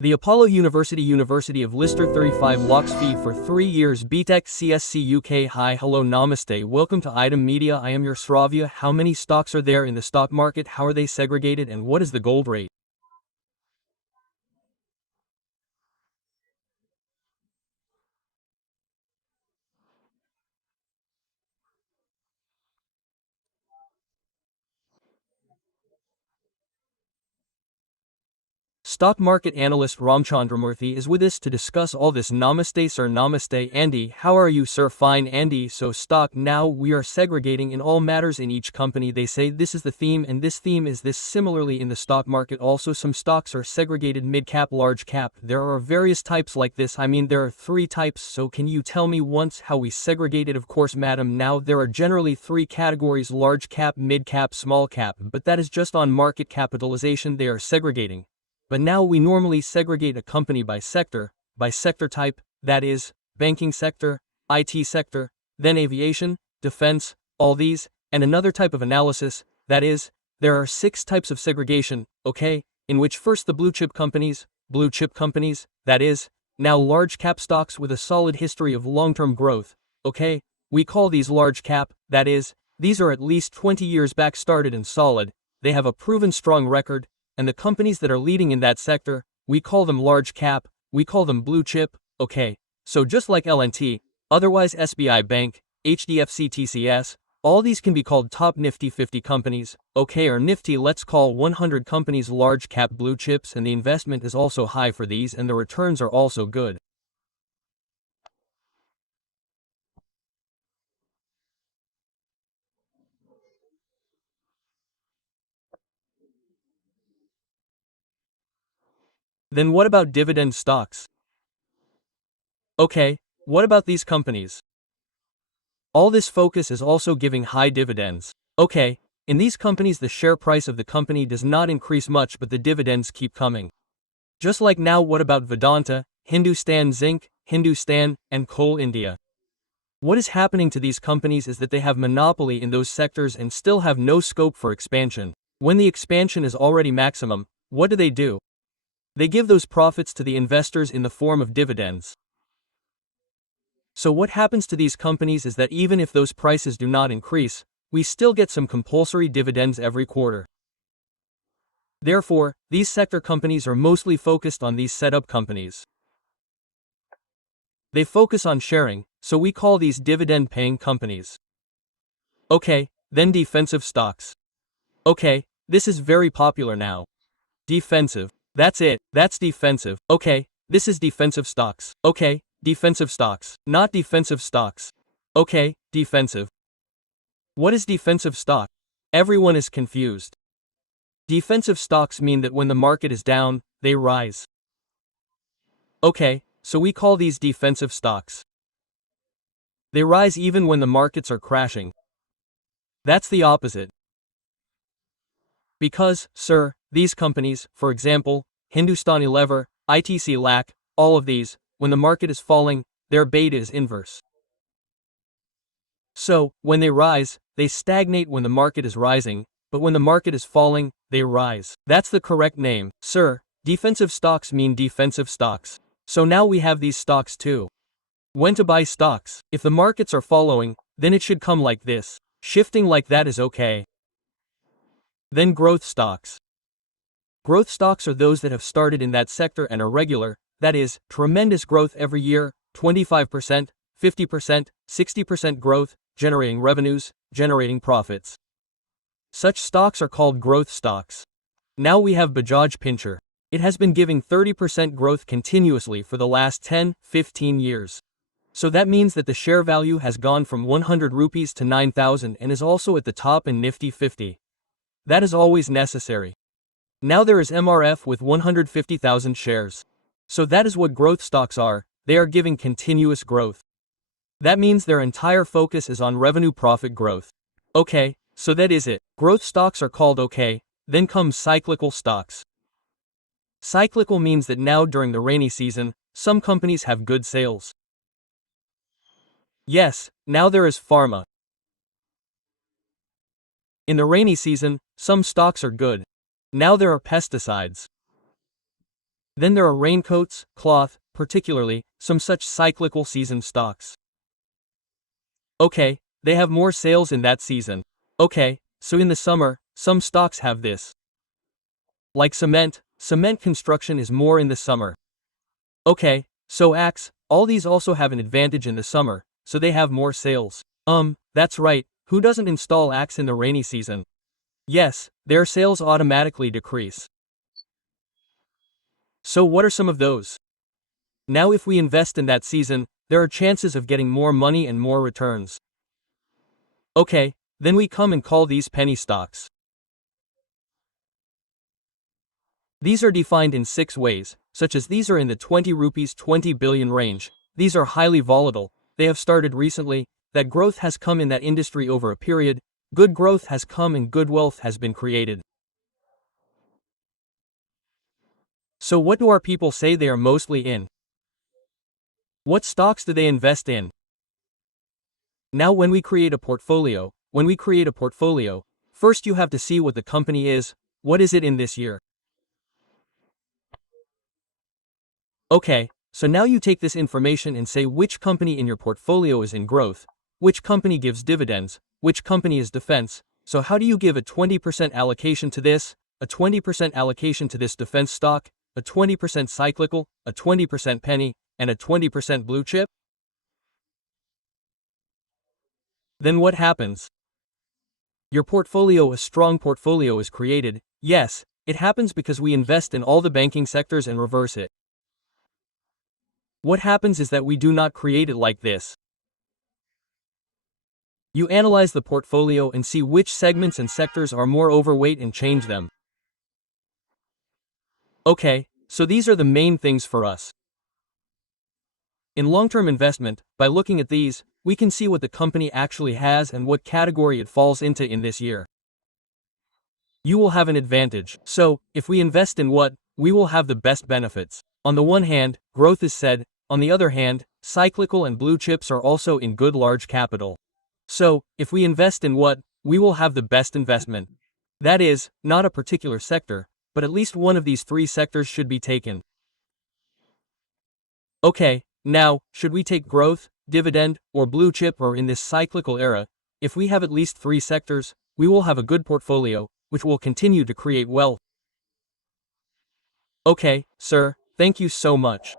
The Apollo University of Lister 35 locks fee for 3 years BTEC CSC UK. Hi, hello, namaste, welcome to iDream Media. I am your Sravya. How many stocks are there in the stock market? How are they segregated, and what is the gold rate? Stock market analyst Ramachandra Murthy is with us to discuss all this. Namaste sir. Namaste Andy. How are you sir? Fine Andy. So stock, now we are segregating in all matters in each company. They say this is the theme and this theme is this. Similarly in the stock market also some stocks are segregated: mid cap, large cap. There are various types like this. I mean there are 3 types, so can you tell me once how we segregated? Of course madam. Now there are generally 3 categories: large cap, mid cap, small cap, but that is just on market capitalization they are segregating. But now we normally segregate a company by sector type, that is, banking sector, IT sector, then aviation, defense, all these, and another type of analysis, that is, there are 6 types of segregation, okay, in which first the blue chip companies, that is, now large cap stocks with a solid history of long-term growth, okay, we call these large cap, that is, these are at least 20 years back started and solid, they have a proven strong record, and the companies that are leading in that sector, we call them large cap, we call them blue chip, okay. So just like L&T, otherwise SBI Bank, HDFC TCS, all these can be called top Nifty 50 companies, okay, or Nifty. Let's call 100 companies large cap blue chips, and the investment is also high for these and the returns are also good. Then what about dividend stocks? Okay, what about these companies? All this focus is also giving high dividends. Okay, in these companies the share price of the company does not increase much but the dividends keep coming. Just like now. What about Vedanta, Hindustan Zinc, Hindustan, and Coal India? What is happening to these companies is that they have monopoly in those sectors and still have no scope for expansion. When the expansion is already maximum, what do? They give those profits to the investors in the form of dividends. So what happens to these companies is that even if those prices do not increase, we still get some compulsory dividends every quarter. Therefore, these sector companies are mostly focused on these setup companies. They focus on sharing, so we call these dividend-paying companies. Okay, then defensive stocks. Okay, this is very popular now. Defensive. That's it, that's defensive. Okay, this is defensive stocks. Okay, defensive stocks, not defensive stocks. Okay, defensive. What is defensive stock? Everyone is confused. Defensive stocks mean that when the market is down, they rise. Okay, so we call these defensive stocks. They rise even when the markets are crashing. That's the opposite. Because, sir, these companies, for example, Hindustan Lever, ITC LAC, all of these, when the market is falling, their beta is inverse. So, when they rise, they stagnate when the market is rising, but when the market is falling, they rise. That's the correct name, sir. Defensive stocks mean defensive stocks. So now we have these stocks too. When to buy stocks? If the markets are following, then it should come like this. Shifting like that is okay. Then growth stocks. Growth stocks are those that have started in that sector and are regular, that is, tremendous growth every year, 25%, 50%, 60% growth, generating revenues, generating profits. Such stocks are called growth stocks. Now we have Bajaj Pincher. It has been giving 30% growth continuously for the last 10, 15 years. So that means that the share value has gone from 100 rupees to 9,000 and is also at the top in Nifty 50. That is always necessary. Now there is MRF with 150,000 shares. So that is what growth stocks are, they are giving continuous growth. That means their entire focus is on revenue profit growth. Okay, so that is it. Growth stocks are called okay, then comes cyclical stocks. Cyclical means that now during the rainy season, some companies have good sales. Yes, now there is pharma. In the rainy season, some stocks are good. Now there are pesticides. Then there are raincoats, cloth, particularly, some such cyclical season stocks. Okay, they have more sales in that season. Okay, so in the summer, some stocks have this. Like cement construction is more in the summer. Okay, so all these also have an advantage in the summer, so they have more sales. That's right, who doesn't install axe in the rainy season? Yes, their sales automatically decrease. So what are some of those? Now if we invest in that season, there are chances of getting more money and more returns. Okay, then we come and call these penny stocks. These are defined in 6 ways, such as these are in the 20 rupees 20 billion range, these are highly volatile, they have started recently, that growth has come in that industry over a period, good growth has come and good wealth has been created. So what do our people say they are mostly in? What stocks do they invest in? Now when we create a portfolio, first you have to see what the company is, what is it in this year? Okay, so now you take this information and say which company in your portfolio is in growth, which company gives dividends, which company is defense, so how do you give a 20% allocation to this, a 20% allocation to this defense stock, a 20% cyclical, a 20% penny, and a 20% blue chip? Then what happens? A strong portfolio is created. Yes, it happens because we invest in all the banking sectors and reverse it. What happens is that we do not create it like this. You analyze the portfolio and see which segments and sectors are more overweight and change them. Okay, so these are the main things for us. In long-term investment, by looking at these, we can see what the company actually has and what category it falls into in this year. You will have an advantage. So, if we invest in what, we will have the best benefits. On the one hand, growth is said, on the other hand, cyclical and blue chips are also in good large capital. So, if we invest in what, we will have the best investment. That is, not a particular sector, but at least one of these 3 sectors should be taken. Okay, now, should we take growth, dividend, or blue chip or in this cyclical era? If we have at least 3 sectors, we will have a good portfolio, which will continue to create wealth. Okay, sir, thank you so much.